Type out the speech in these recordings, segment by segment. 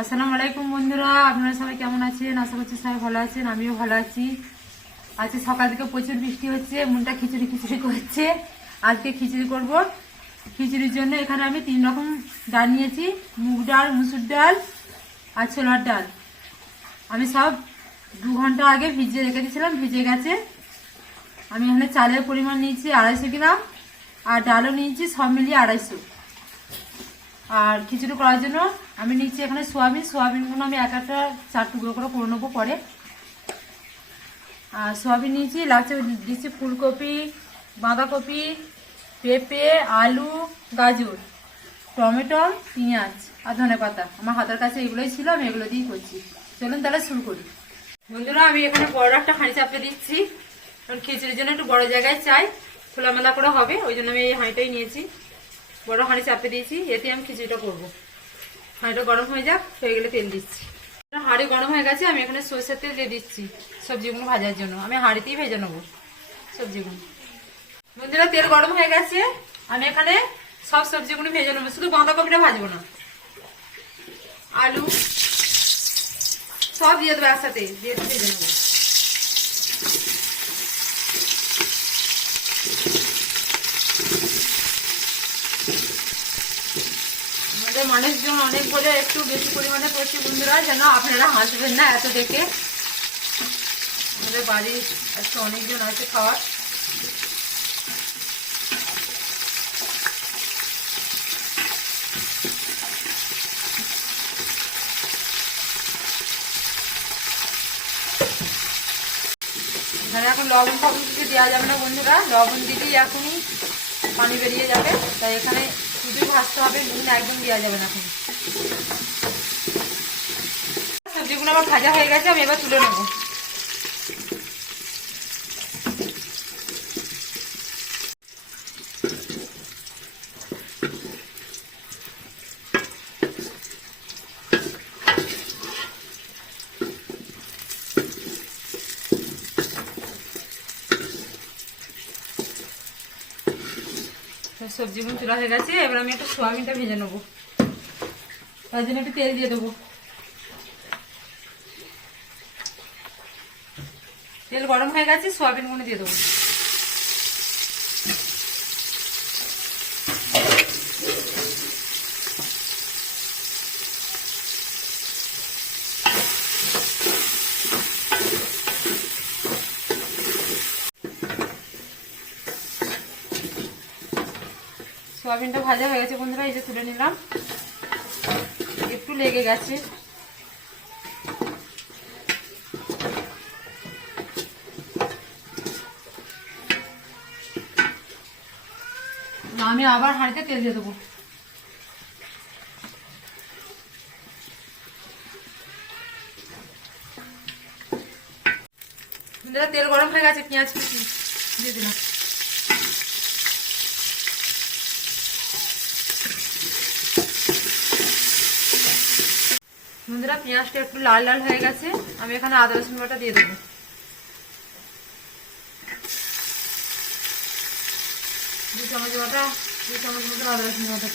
আসসালামু আলাইকুম বন্ধুরা, আপনারা সবাই কেমন আছেন? আশা করছি সবাই ভালো আছেন, আমিও ভালো আছি। আজকে সকাল থেকে প্রচুর বৃষ্টি হচ্ছে, মনটা খিচুড়ি খিচুড়ি করছে। আজকে খিচুড়ি করব। খিচুড়ির জন্য এখানে আমি তিন রকম ডাল নিয়েছি, মুগ ডাল, মুসুর ডাল আর ছোলার ডাল। আমি সব দু ঘণ্টা আগে ভিজিয়ে রেখে দিয়েছিলাম ভিজে গেছে। আমি এখানে চালের পরিমাণ নিয়েছি আড়াইশো গ্রাম আর ডালও নিয়েছি, সব মিলিয়ে আড়াইশো। আর খিচুড়ি করার জন্য আমি নিচ্ছি এখানে সোয়াবিন। সোয়াবিনগুলো আমি এক একটা চার টুকরো করে করে নেব পরে। আর সোয়াবিন নিয়েছি লাগছে দিচ্ছি, ফুলকপি, বাঁধাকপি, পেঁপে, আলু, গাজর, টমেটো, পেঁয়াজ আর ধনে পাতা। আমার হাতের কাছে এগুলোই ছিল, আমি এগুলো দিয়েই করছি। চলুন তাহলে শুরু করি। বন্ধুরা, আমি এখানে বড় একটা হাঁড়ি চাপে দিচ্ছি। কারণ খিচুড়ির জন্য একটু বড় জায়গায় চাই, খোলামেলা করে হবে, ওই জন্য আমি এই হাঁড়িটাই নিয়েছি। বড় হাঁড়ি চাপে দিয়েছি, এতে আমি খিচুড়িটা করব। হাঁড়িটা গরম হয়ে যাক, হয়ে গেলে তেল দিচ্ছি। হাঁড়ি গরম হয়ে গেছে, আমি এখানে সরষের তেল দিয়ে দিচ্ছি সবজিগুলো ভাজার জন্য। আমি হাঁড়িতেই ভেজে নেব সবজিগুলো। বন্ধুরা, তেল গরম হয়ে গেছে, আমি এখানে সব সবজিগুলো ভেজে নেব। শুধু বাঁধাকপিটা ভাজবো না। আলু সব দিয়ে দেবো একসাথে, দিয়ে ভেজে নেব। আমাদের মানুষজন অনেক বলে একটু বেশি পরিমাণে করছি বন্ধুরা, যেন আপনারা হাসবেন না এত দেখে। আমাদের বাড়ির আজকে অনেকজন আছে খাওয়ার। এখানে এখন লবণ ফবন কিছু দেওয়া যাবে না বন্ধুরা, লবণ দিলেই এখনই পানি বেরিয়ে যাবে। তাই এখানে শুধু ভাজতে হবে, নুন একদম দেওয়া যাবে না এখন। সবজিগুলো আমার ভাজা হয়ে গেছে, আমি এবার তুলে নেব। সবজিগুলো তোলা হয়ে গেছে, এবার আমি একটা সোয়াবিনটা ভেজে নেব। তার জন্য একটু তেল দিয়ে দেবো। তেল গরম হয়ে গেছে, সোয়াবিনগুলো দিয়ে দেবো। সোয়াবিনটা ভাজা হয়ে গেছে বন্ধুরা, এই যে তুলে নিলাম। একটু লেগে গেছে। আমি আবার হাঁড়িতে তেল দিয়ে দেবো। তেল গরম হয়ে গেছে, পেঁয়াজ কুচি দিয়ে দিলাম। বন্ধুরা, পেঁয়াজটা একটু লাল লাল হয়ে গেছে। আমি এখানে আদা রসুন বাটা দিয়ে দেবো। দু চামচ বাটা, দু চামচ মতো আদা রসুন বাটা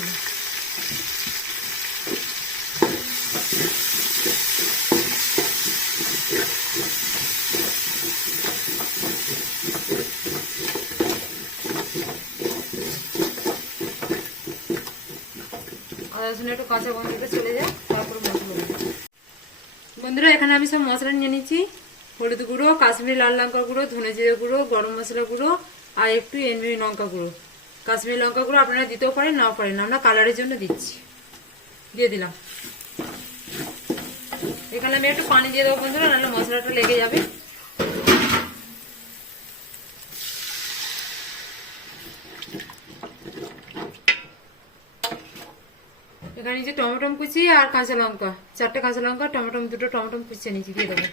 আদা রসুন একটু কাঁচা গন্ধটা চলে যায়। বন্ধুরা, এখানে আমি সব মশলা নিয়ে নিচ্ছি। হলুদ গুঁড়ো, কাশ্মীরি লাল লঙ্কা গুঁড়ো, ধনে জিরে গুঁড়ো, গরম মশলা গুঁড়ো, আর একটু এমনি লঙ্কা গুঁড়ো। কাশ্মীরি লঙ্কা গুঁড়ো আপনারা দিতেও পারেন, নাও পারেন। আমরা কালারের জন্য দিচ্ছি। দিয়ে দিলাম। এখানে আমি একটু পানি দিয়ে দেবো বন্ধুরা, নাহলে মশলাটা লেগে যাবে। এখানে যে টমেটো কুচি আর কাঁচা লঙ্কা, চারটে কাঁচা লঙ্কা টমেটো দুটো টমেটো কুচিয়ে নিয়েছি দিয়ে দেবো।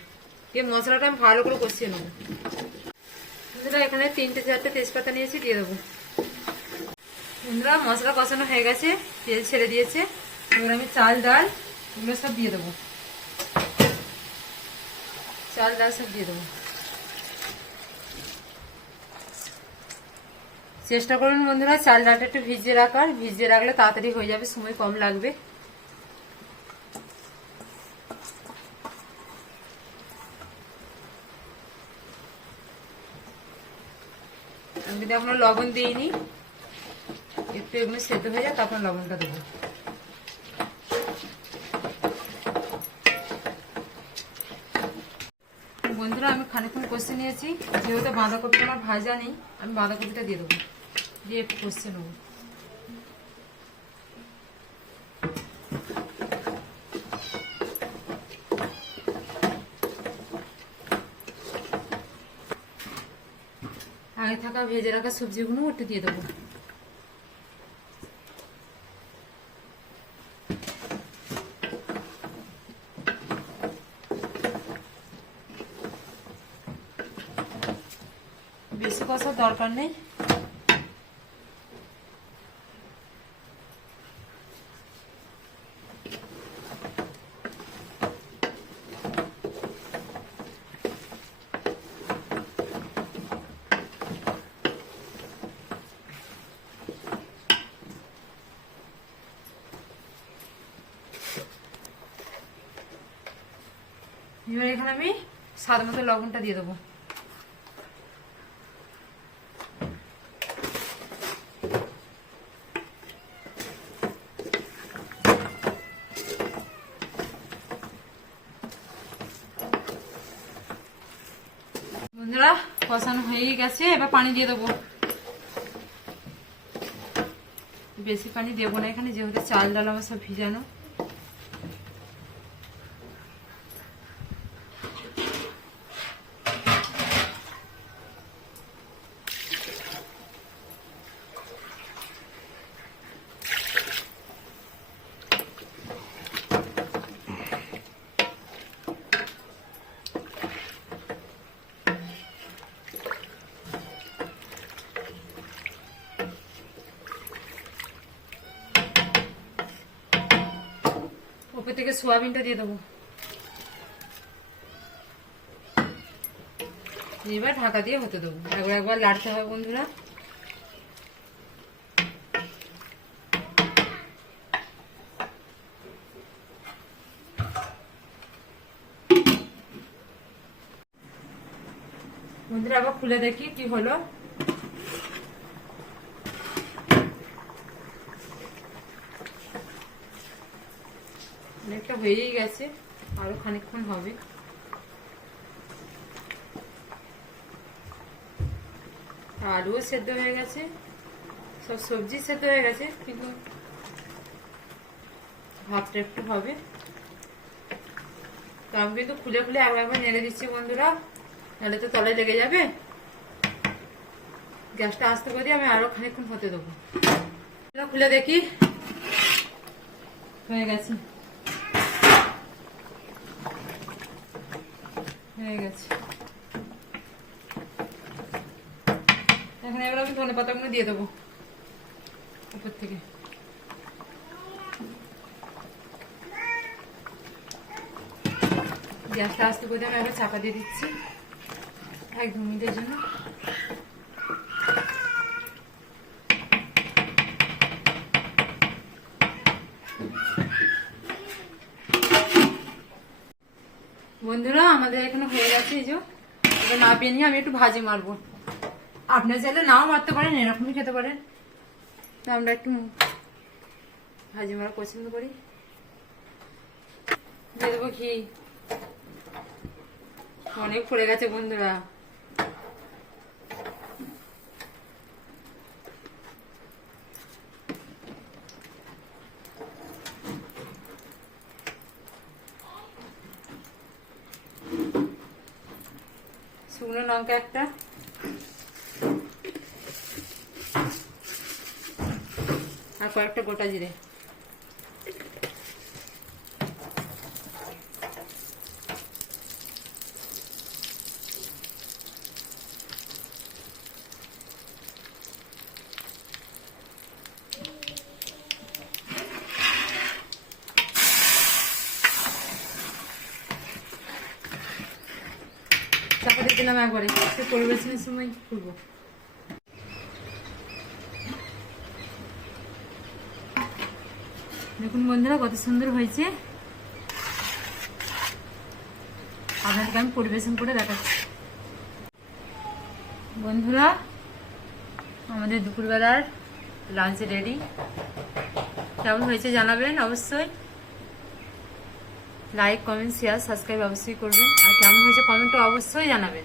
দিয়ে মশলাটা আমি ভালো করে কষিয়ে নেব। বন্ধুরা, এখানে তিনটে চারটে তেজপাতা নিয়েছি, দিয়ে দেবো। বন্ধুরা, মশলা কষানো হয়ে গেছে, তেল ছেড়ে দিয়েছে। এবার আমি চাল, ডাল, এগুলো সব দিয়ে দেবো। চাল, ডাল সব দিয়ে দেবো। চেষ্টা করুন বন্ধুরা, চাল ডালটা একটু ভিজিয়ে রাখার। ভিজিয়ে রাখলে তাড়াতাড়ি হয়ে যাবে, সময় কম লাগবে। আমি কিন্তু এখনও লবণ দিইনি। একটু এমনি সেদ্ধ হয়ে যায় তখন লবণটা দেবো। বন্ধুরা, আমি খানিক্ষণ কষে নিয়েছি। যেহেতু বাঁধাকপিটা আমার ভাজা নেই, আমি বাঁধাকপিটা দিয়ে দেবো। একটু কষে নেব আগে থাকা ভেজে রাখা সবজিগুলো একটু দিয়ে দেবো। বেশি কষার দরকার নেই। এবার এখানে আমি স্বাদ মতো লবণটা দিয়ে দেবো। বন্ধুরা, কষানো হয়ে গেছে, এবার পানি দিয়ে দেবো। বেশি পানি দেবো না এখানে, যেহেতু চাল ডাল আমার সব ভিজানো। উপর থেকে সোয়াবিনটা দিয়ে দেবো। এবার ঢাকা দিয়ে হতে দেবো। একবার একবার লাড়তে হবে বন্ধুরা। বন্ধুরা, আবার খুলে দেখি কি হলো। অনেকটা হয়েই গেছে, আরও খানিকক্ষণ হবে। আলুও সেদ্ধ হয়ে গেছে, সব সবজি সেদ্ধ হয়ে গেছে, কিন্তু ভাতটা একটু হবে। তো আমি কিন্তু খুলে খুলে একবার একবার নেড়ে দিচ্ছি বন্ধুরা, নাহলে তো তলায় লেগে যাবে। গ্যাসটা আস্তে করে আমি আরও খানিকক্ষণ হতে দেবো। খুলে দেখি। হয়ে গেছে। হয়ে গেছে। এখন এবার আমি ধনে পাতাগুলো দিয়ে দেবো উপর থেকে। গ্যাসটা আস্তে করে আমি এবার চাপা দিয়ে দিচ্ছি। এক দু মিনিটের জন্য। বন্ধুরা আমাদের এখানে হয়ে গেছে এই যে না নাপিয়ে নিয়ে আমি একটু ভাজি মারবো। আপনার চাইলে নাও মারতে পারেন এরকমই খেতে পারেন। তা আমরা একটু ভাজি মারা পছন্দ করি। দিয়ে দেবো ঘি। অনেক পড়ে গেছে বন্ধুরা। লঙ্কা একটা আর কয়েকটা গোটা জিরে। দিলাম একবারে। সে পরিবেশনের সময় খুলবো দেখুন বন্ধুরা, কত সুন্দর হয়েছে। আপনাদেরকে আমি পরিবেশন করে দেখাচ্ছি। বন্ধুরা, আমাদের দুপুরবেলার লাঞ্চ রেডি কেমন হয়েছে জানাবেন অবশ্যই। লাইক কমেন্ট শেয়ার সাবস্ক্রাইব অবশ্যই করবেন। আর কেমন হয়েছে কমেন্টও অবশ্যই জানাবেন।